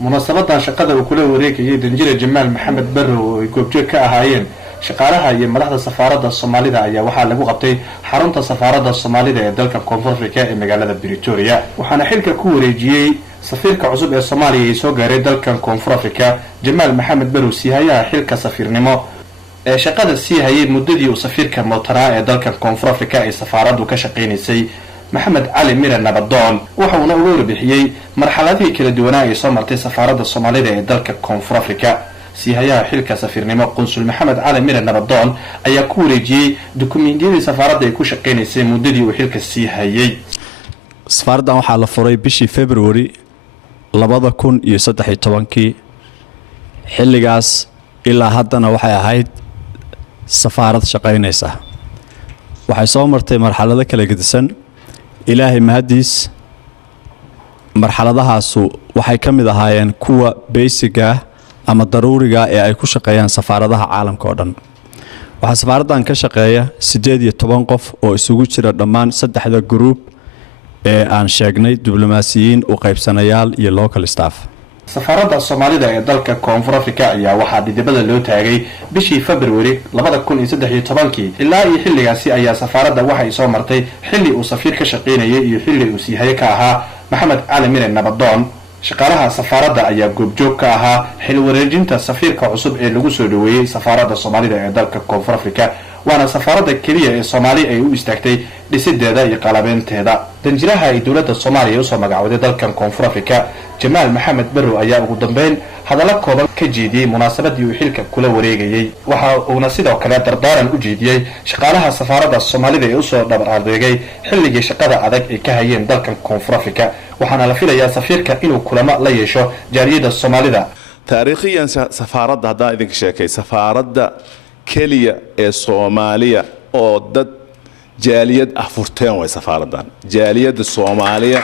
munaasabadan shaqada uu kula wareegayay danjire Jamaal Maxamed Barrow oo ay goobjoog ka ahaayeen shaqaalaha iyo madaxda safaaradda Soomaalida ayaa waxaa lagu qabtay xarunta safaaradda Soomaalida ee dalka Koonfur Afrika ee magaalada Pretoria waxaana xilka ku wareejiyay safiirka cusub ee Soomaaliya ee soo gaaray dalkan Koonfur Afrika Jamaal Maxamed Barrow sihayaha xilka safiirnimo ee shaqada sii hayay muddadii uu safiirka mootanaa ee dalkan Koonfur Afrika ee safaaraddu ka shaqeynaysay محمد علي مير نبضان وحونا أولور بحيي مرحلة كلا دونا يصمرت سفارة الصومالية دالك كونفور أفريقيا سيهايا حلقة سفير نما قنصل محمد علي مير نبضان أي كوريجي دوكومنتي سفارة يكون شقيني سي مددي وحلقة سيهايي سفارة وحالة فري بشي فبراير لبضا كون يصدحي طبانكي حلقاس إلا هدنا وحي هايد سفارة شقينيسا وحي صومرتي مرحلة كلا قدسن إلهي مهديس marxaladahaasu waxay ka mid ahaayeen kuwa basiga ama daruuriga ee ay ku shaqeeyaan safaaradaha caalamka oo dhan waxa safaaradan ka shaqeeya 18 qof oo isugu jira dhammaan saddexda group ee aan sheegnay diblomaasiyiin u qaybsanayaal iyo local staff سفارة الصومالية ee dalka Koonfur Afrika ayaa waxaa dibadda loo taagay bishii February 2013 ilaa iyo xilligaasi ayaa safaaradda waxay soo martay xilli uu safiir ka shaqeynayay iyo xilli uu siihaye ka ahaa Maxamed Cali Mire Nabadon shaqaalaha safaaradda ayaa goobjoog ka ahaa xil wareejinta safiirka cusub ee lagu soo dhaweeyay safaaradda Soomaalida ee dalka Koonfur Afrika waana safaaradda kaliya ee Soomaaliya ay u istaagtay dhisideeda iyo qalabeenteeda danjiraha ay dawladda Soomaaliya u soo magacawday dalkan Koonfur Afrika Jamaal Maxamed Barrow ayaa ugu dambeyn hadallo kooban ka jeediyay munaasabadii uu xilka kula wareegayay waxa uuna sidoo kale dardaaran u jeediyay shaqaalaha safaaradda Soomaalida ee u soo dhabar adeegay xilligii shaqada adag ee ka hayeen dalkan Koonfur Afrika waxaana la filayaa safiirka inuu kulamo la yeesho jaariyada Soomaalida taariikhiyan safaaradda hadda idinka sheekay safaaradda kaliya ee Soomaaliya oo dad jaaliyad ah furteen way safaaradan jaaliyada Soomaaliya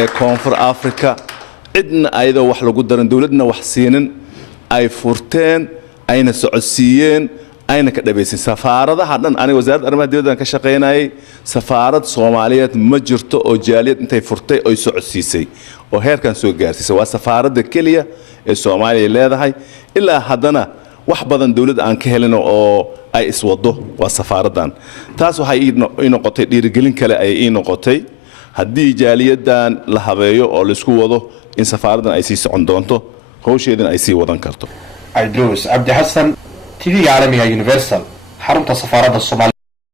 ee Koonfur Afrika cidna ayadoo wax lagu daran dawladna wax siinin ay furteen ayna socodsiiyeen ayna ka dhabeysay safaaradaha dhan aniga wasaaradda arrimaha dibadda ka shaqeynayay safaarad Soomaaliyeed ma jirto oo jaaliyad intay furtay oo socodsiisay oo heerkan soo gaarsiisay waa safaaradda kaliya ee Soomaaliya leedahay ilaa haddana wax badan dawladda aan ka helin oo ay iswado waa safaaradan taas waxay ii noqotay dhiirigelin kale ay ii noqotay haddii jaaliyadan la habeeyo oo la isku wado in safaaradan ay sii socon doonto hawsheedana ay sii wadan karto Idris Abdi Hassan TV caalamiga Universal xarunta safaaradda Soomaaliya